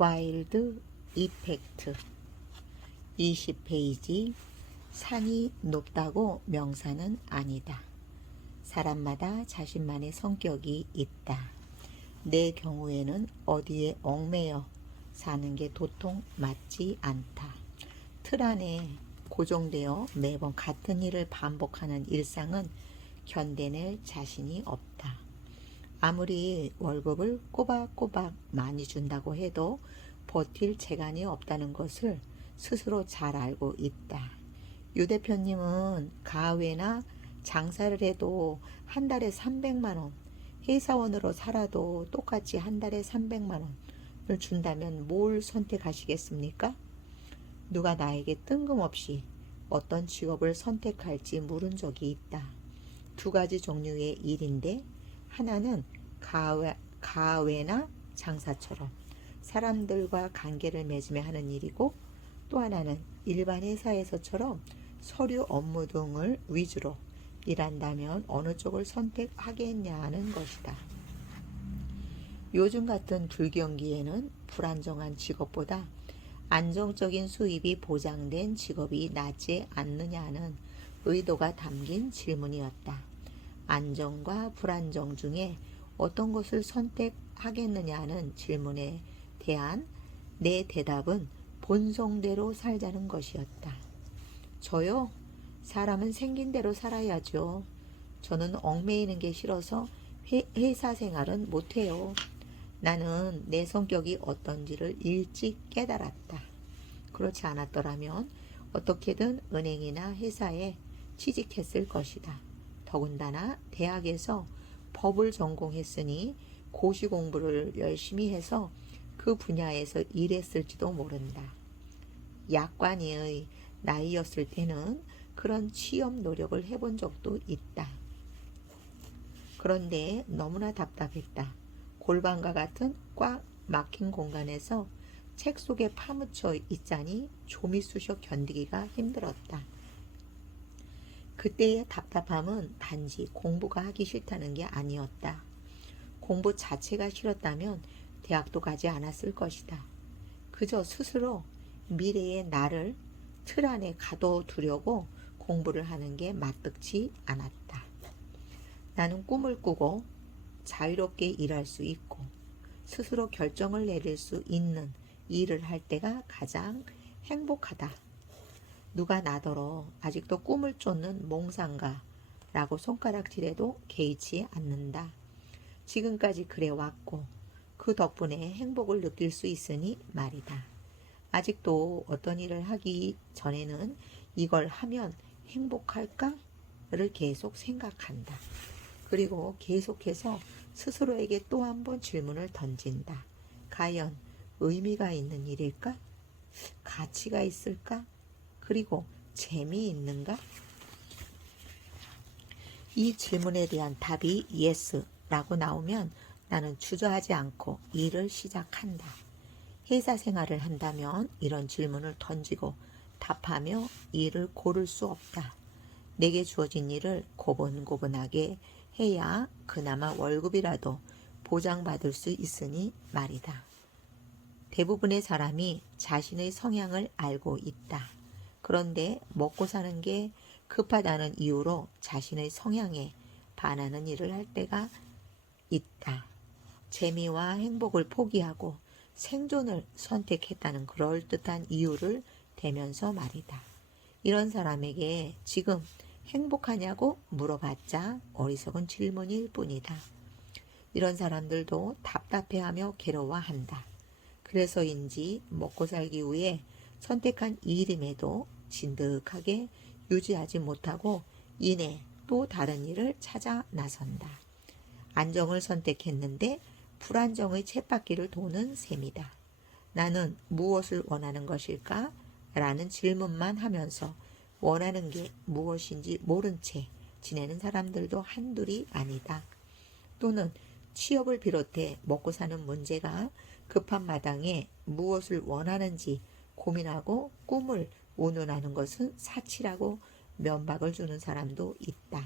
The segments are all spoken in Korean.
와일드 이펙트 20페이지. 산이 높다고 명사는 아니다. 사람마다 자신만의 성격이 있다. 내 경우에는 어디에 얽매여 사는 게 도통 맞지 않다. 틀 안에 고정되어 매번 같은 일을 반복하는 일상은 견뎌낼 자신이 없다. 아무리 월급을 꼬박꼬박 많이 준다고 해도 버틸 재간이 없다는 것을 스스로 잘 알고 있다. 유 대표님은 가외나 장사를 해도 한 달에 300만 원, 회사원으로 살아도 똑같이 한 달에 300만 원을 준다면 뭘 선택하시겠습니까? 누가 나에게 뜬금없이 어떤 직업을 선택할지 물은 적이 있다. 두 가지 종류의 일인데, 하나는 가외나 장사처럼 사람들과 관계를 맺으며 하는 일이고, 또 하나는 일반 회사에서처럼 서류 업무 등을 위주로 일한다면 어느 쪽을 선택하겠냐는 것이다. 요즘 같은 불경기에는 불안정한 직업보다 안정적인 수입이 보장된 직업이 낫지 않느냐는 의도가 담긴 질문이었다. 안정과 불안정 중에 어떤 것을 선택하겠느냐는 질문에 대한 내 대답은 본성대로 살자는 것이었다. 저요? 사람은 생긴 대로 살아야죠. 저는 얽매이는 게 싫어서 회사 생활은 못해요. 나는 내 성격이 어떤지를 일찍 깨달았다. 그렇지 않았더라면 어떻게든 은행이나 회사에 취직했을 것이다. 더군다나 대학에서 법을 전공했으니 고시 공부를 열심히 해서 그 분야에서 일했을지도 모른다. 약관의 나이였을 때는 그런 취업 노력을 해본 적도 있다. 그런데 너무나 답답했다. 골방과 같은 꽉 막힌 공간에서 책 속에 파묻혀 있자니 좀이 쑤셔 견디기가 힘들었다. 그때의 답답함은 단지 공부가 하기 싫다는 게 아니었다. 공부 자체가 싫었다면 대학도 가지 않았을 것이다. 그저 스스로 미래의 나를 틀 안에 가둬두려고 공부를 하는 게 마뜩지 않았다. 나는 꿈을 꾸고 자유롭게 일할 수 있고 스스로 결정을 내릴 수 있는 일을 할 때가 가장 행복하다. 누가 나더러 아직도 꿈을 쫓는 몽상가라고 손가락질해도 개의치 않는다. 지금까지 그래 왔고 그 덕분에 행복을 느낄 수 있으니 말이다. 아직도 어떤 일을 하기 전에는 이걸 하면 행복할까?를 계속 생각한다. 그리고 계속해서 스스로에게 또 한 번 질문을 던진다. 과연 의미가 있는 일일까? 가치가 있을까? 그리고 재미있는가? 이 질문에 대한 답이 예스라고 나오면 나는 주저하지 않고 일을 시작한다. 회사 생활을 한다면 이런 질문을 던지고 답하며 일을 고를 수 없다. 내게 주어진 일을 고분고분하게 해야 그나마 월급이라도 보장받을 수 있으니 말이다. 대부분의 사람이 자신의 성향을 알고 있다. 그런데 먹고 사는 게 급하다는 이유로 자신의 성향에 반하는 일을 할 때가 있다. 재미와 행복을 포기하고 생존을 선택했다는 그럴듯한 이유를 대면서 말이다. 이런 사람에게 지금 행복하냐고 물어봤자 어리석은 질문일 뿐이다. 이런 사람들도 답답해하며 괴로워한다. 그래서인지 먹고 살기 위해 선택한 일임에도 진득하게 유지하지 못하고 이내 또 다른 일을 찾아 나선다. 안정을 선택했는데 불안정의 쳇바퀴를 도는 셈이다. 나는 무엇을 원하는 것일까? 라는 질문만 하면서 원하는 게 무엇인지 모른 채 지내는 사람들도 한둘이 아니다. 또는 취업을 비롯해 먹고 사는 문제가 급한 마당에 무엇을 원하는지 고민하고 꿈을 운운하는 것은 사치라고 면박을 주는 사람도 있다.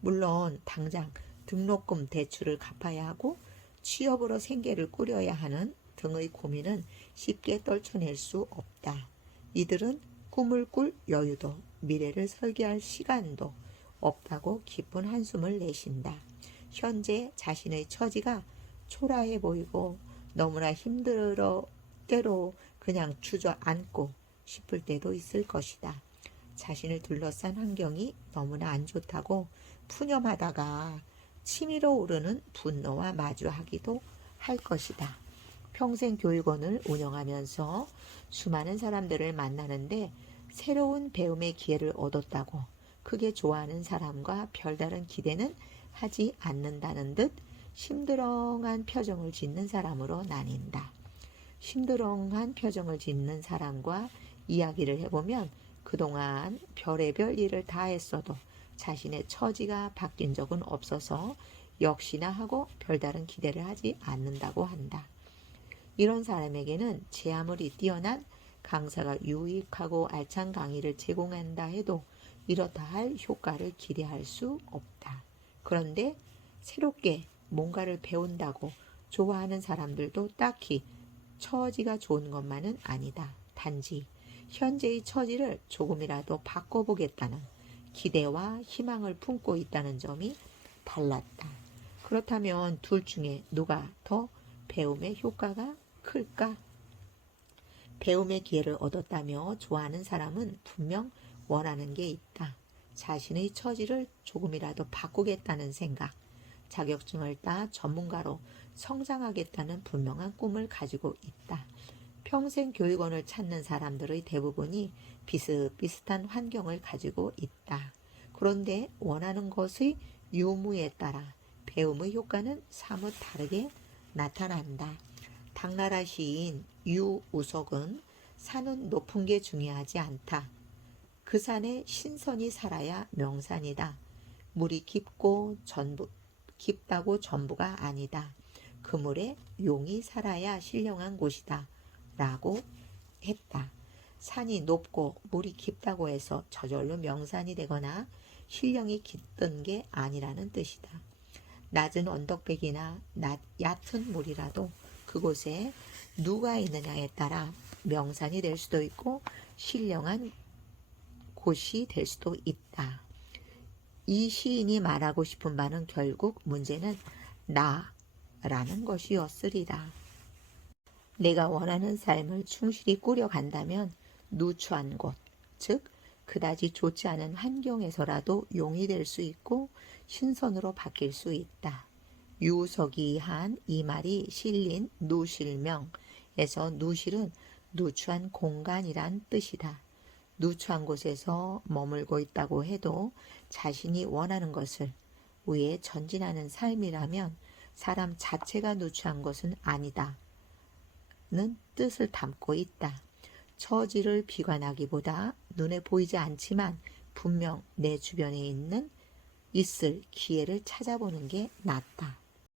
물론 당장 등록금 대출을 갚아야 하고 취업으로 생계를 꾸려야 하는 등의 고민은 쉽게 떨쳐낼 수 없다. 이들은 꿈을 꿀 여유도 미래를 설계할 시간도 없다고 깊은 한숨을 내쉰다. 현재 자신의 처지가 초라해 보이고 너무나 힘들어 때로 그냥 주저앉고 싶을 때도 있을 것이다. 자신을 둘러싼 환경이 너무나 안 좋다고 푸념하다가 치밀어 오르는 분노와 마주하기도 할 것이다. 평생 교육원을 운영하면서 수많은 사람들을 만나는데 새로운 배움의 기회를 얻었다고 크게 좋아하는 사람과 별다른 기대는 하지 않는다는 듯 심드렁한 표정을 짓는 사람으로 나뉜다. 심드렁한 표정을 짓는 사람과 이야기를 해보면 그동안 별의별 일을 다 했어도 자신의 처지가 바뀐 적은 없어서 역시나 하고 별다른 기대를 하지 않는다고 한다. 이런 사람에게는 제 아무리 뛰어난 강사가 유익하고 알찬 강의를 제공한다 해도 이렇다 할 효과를 기대할 수 없다. 그런데 새롭게 뭔가를 배운다고 좋아하는 사람들도 딱히 처지가 좋은 것만은 아니다. 단지 현재의 처지를 조금이라도 바꿔보겠다는 기대와 희망을 품고 있다는 점이 달랐다. 그렇다면 둘 중에 누가 더 배움의 효과가 클까? 배움의 기회를 얻었다며 좋아하는 사람은 분명 원하는 게 있다. 자신의 처지를 조금이라도 바꾸겠다는 생각, 자격증을 따 전문가로 성장하겠다는 분명한 꿈을 가지고 있다. 평생 교육원을 찾는 사람들의 대부분이 비슷비슷한 환경을 가지고 있다. 그런데 원하는 것의 유무에 따라 배움의 효과는 사뭇 다르게 나타난다. 당나라 시인 유우석은 산은 높은 게 중요하지 않다. 그 산에 신선이 살아야 명산이다. 물이 깊다고 전부가 아니다. 그 물에 용이 살아야 신령한 곳이다. 라고 했다. 산이 높고 물이 깊다고 해서 저절로 명산이 되거나 신령이 깃든 게 아니라는 뜻이다. 낮은 언덕백이나 얕은 물이라도 그곳에 누가 있느냐에 따라 명산이 될 수도 있고 신령한 곳이 될 수도 있다. 이 시인이 말하고 싶은 바는 결국 문제는 나라는 것이었으리라. 내가 원하는 삶을 충실히 꾸려간다면 누추한 곳, 즉 그다지 좋지 않은 환경에서라도 용이 될 수 있고 신선으로 바뀔 수 있다. 유우석이 한 이 말이 실린 누실명에서 누실은 누추한 공간이란 뜻이다. 누추한 곳에서 머물고 있다고 해도 자신이 원하는 것을 위해 전진하는 삶이라면 사람 자체가 누추한 것은 아니다. 는 뜻을 담고 있다. 처지를 비관하기보다 눈에 보이지 않지만 분명 내 주변에 있을 기회를 찾아보는 게 낫다.